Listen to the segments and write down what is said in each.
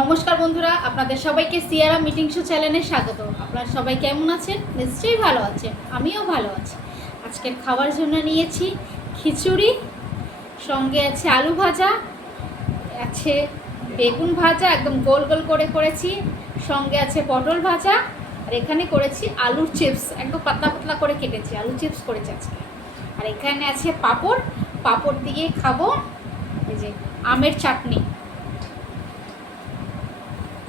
নমস্কার বন্ধুরা, আপনাদের সবাইকে সিয়ারা মিটিং শো চ্যানেলে স্বাগত। আপনারা সবাই কেমন আছেন? নিশ্চয়ই ভালো আছেন, আমিও ভালো আছি। আজকের খাওয়ার জন্য নিয়েছি খিচুড়ি, সঙ্গে আছে আলু ভাজা, আছে বেগুন ভাজা, একদম গোল গোল করে করেছি, সঙ্গে আছে পটল ভাজা, আর এখানে করেছি আলুর চিপস, একদম পাতলা পাতলা করে কেটেছি, আলু চিপস করেছি আজকে। আর এখানে আছে পাঁপড়, পাঁপড় দিয়ে খাবো এই যে আমের চাটনি।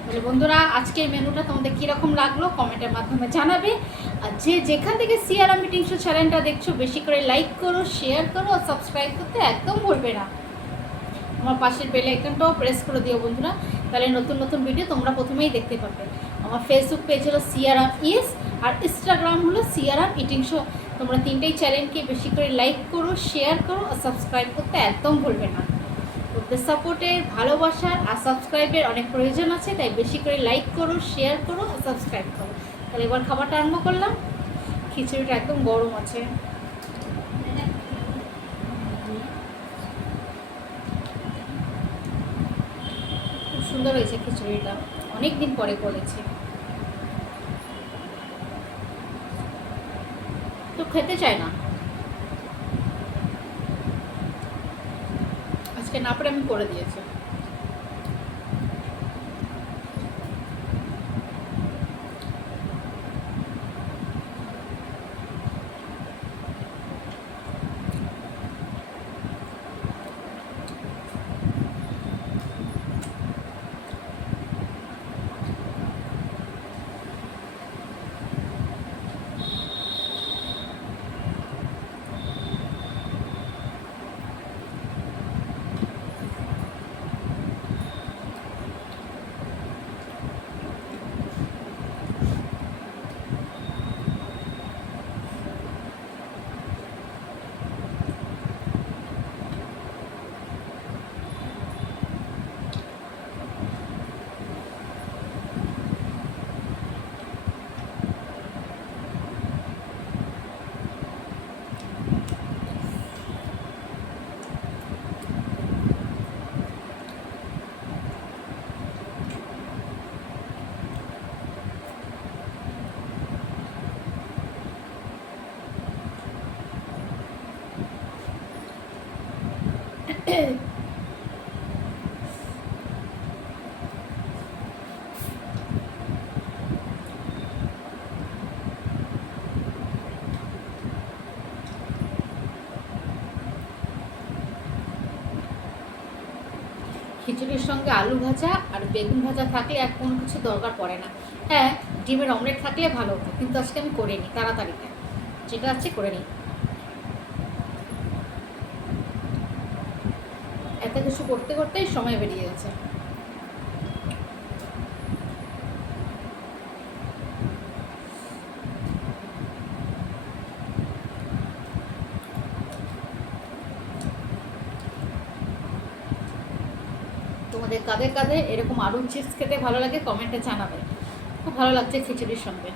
বলে বন্ধুরা, আজকের মেনুটা তোমাদের কীরকম লাগলো কমেন্টের মাধ্যমে জানাবে। আর যে যেখান থেকে সিয়ারা মিটিং শো চ্যানেলটা দেখছো, বেশি করে লাইক করো, শেয়ার করো আর সাবস্ক্রাইব করতে একদম ভুলবে না। আমার পাশের বেল আইকনটাও প্রেস করে দিও বন্ধুরা, তাহলে নতুন নতুন ভিডিও তোমরা প্রথমেই দেখতে পাবে। আমার ফেসবুক পেজ হলো সিয়ারা ইস, আর ইনস্টাগ্রাম হলো সিয়ারা মিটিং শো। তোমরা তিনটেই চ্যানেলকে বেশি করে লাইক করো, শেয়ার করো আর সাবস্ক্রাইব করতে একদম ভুলবে না। ওদের সাপোর্টের, ভালোবাসার আর সাবস্ক্রাইবের অনেক প্রয়োজন আছে, তাই বেশি করে লাইক করো, শেয়ার করো আর সাবস্ক্রাইব করো। তাহলে এবার খাবারটা আরম্ভ করলাম। খিচুড়িটা একদম গরম আছে। খুব সুন্দর হয়েছে খিচুড়িটা, অনেক দিন পরে করেছি। তো খেতে চায় না, আজকে না পরে আমি করে দিয়েছি। খিচুড়ির সঙ্গে আলু ভাজা আর বেগুন ভাজা থাকলে আর কোনো কিছু দরকার পড়ে না। হ্যাঁ, ডিমের অমলেট থাকলে ভালো হতো, কিন্তু আজকে আমি করে নিই তাড়াতাড়িতে, যেটা আছে করে নিই। এত কিছু করতে করতেই সময় বেরিয়ে যাচ্ছে। তোমাদের কাদের কাদের এরকম আলুর চিপস খেতে ভালো লাগে কমেন্টে জানাবে। খুব ভালো লাগছে খিচুড়ির সঙ্গে।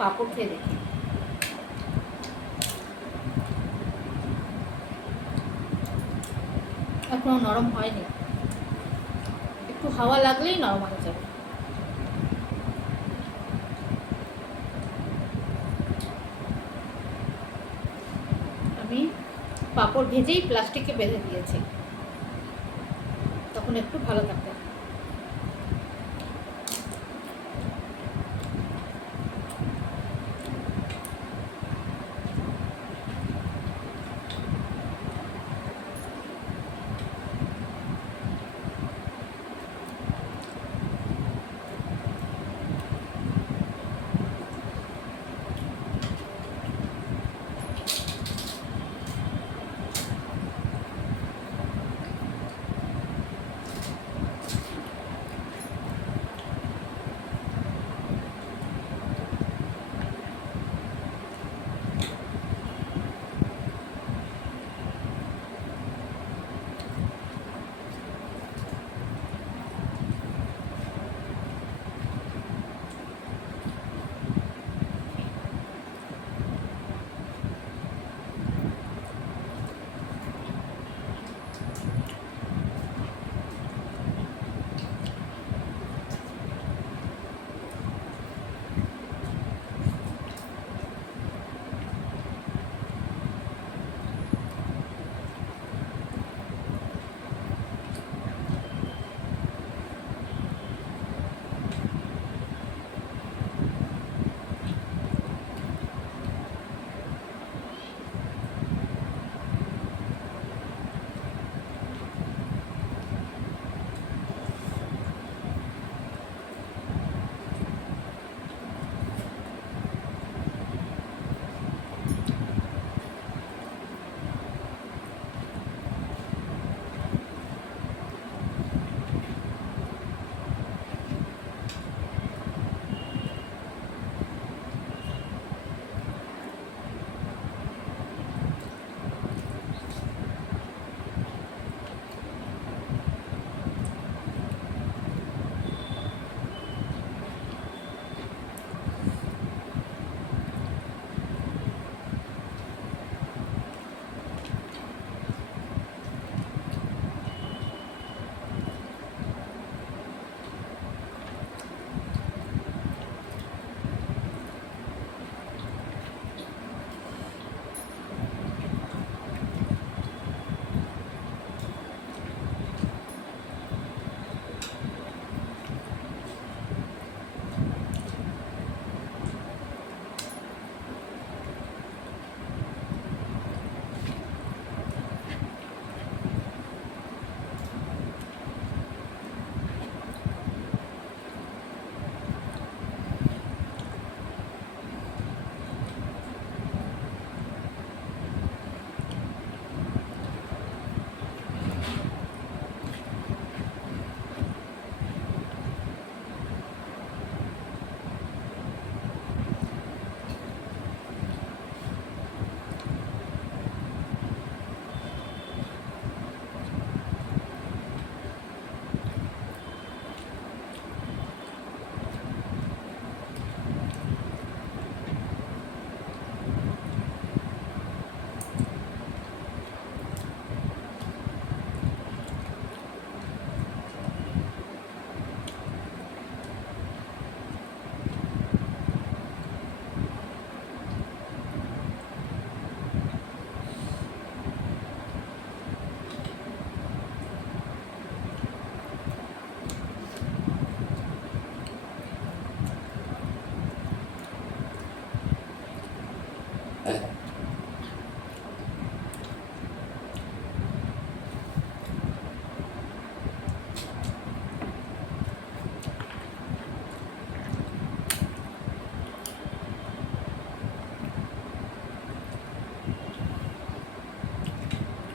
পাঁপড় খেয়ে দেখি। এখনো নরম হয়নি, একটু হাওয়া লাগলেই নরম হয়ে যাবে। পাঁপড় ভেজেই প্লাস্টিকে বেঁধে দিয়েছি, তখন একটু ভালো থাকে।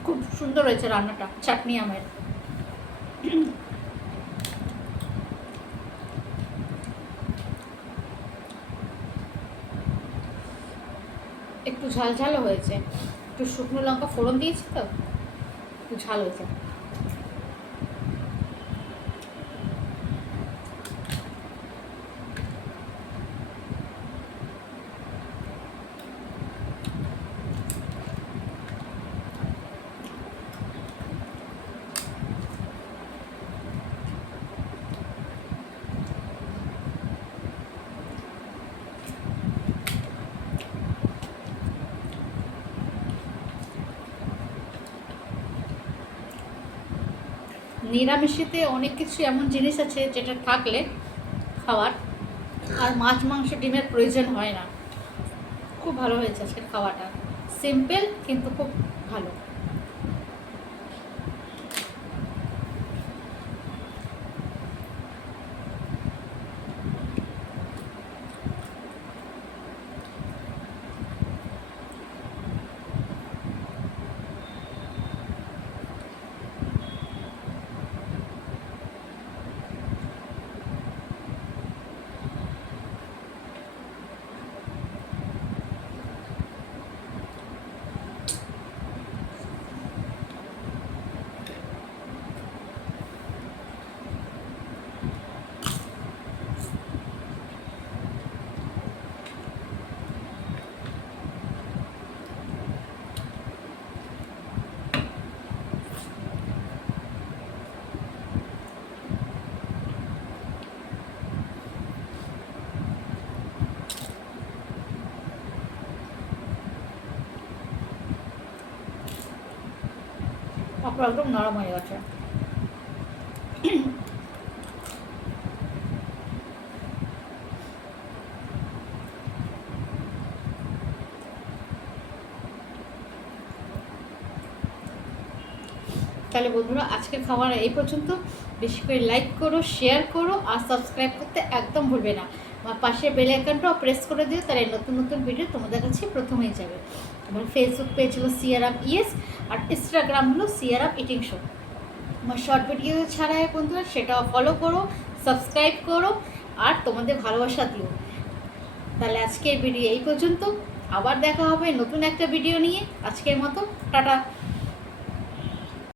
খুব সুন্দর হয়েছে রান্নাটা, চাটনি আমের। একটু ঝাল ঝালও হয়েছে, একটু শুকনো লঙ্কা ফোড়ন দিয়েছি তো, একটু ঝাল হয়েছে। নিরামিষেতে অনেক কিছু এমন জিনিস আছে যেটা থাকলে খাওয়ার আর মাছ মাংস ডিমের প্রয়োজন হয় না। খুব ভালো হয়েছে আজকের খাওয়াটা, সিম্পল কিন্তু খুব ভালো। পাপড় একদম নরম হয়ে গেছে। তাহলে বন্ধুরা আজকের খাবার এই পর্যন্ত। বেশি করে লাইক করো, শেয়ার করো আর সাবস্ক্রাইব করতে একদম ভুলবে না। আমার পাশে বেল আইকনটাও প্রেস করে দিও, তাহলে নতুন নতুন ভিডিও তোমাদের কাছে প্রথমেই যাবে। আমার ফেসবুক পেজ হলো সিয়ারাম ইয়েস, আর ইনস্টাগ্রাম হলো সিয়ারাম ইটিং শো। আমার শর্ট ভিডিও ছাড়া হয় বন্ধুরা, সেটাও ফলো করো, সাবস্ক্রাইব করো আর তোমাদের ভালোবাসা দিও। তাহলে আজকের ভিডিও এই পর্যন্ত, আবার দেখা হবে নতুন একটা ভিডিও নিয়ে। আজকের মতো টাটা।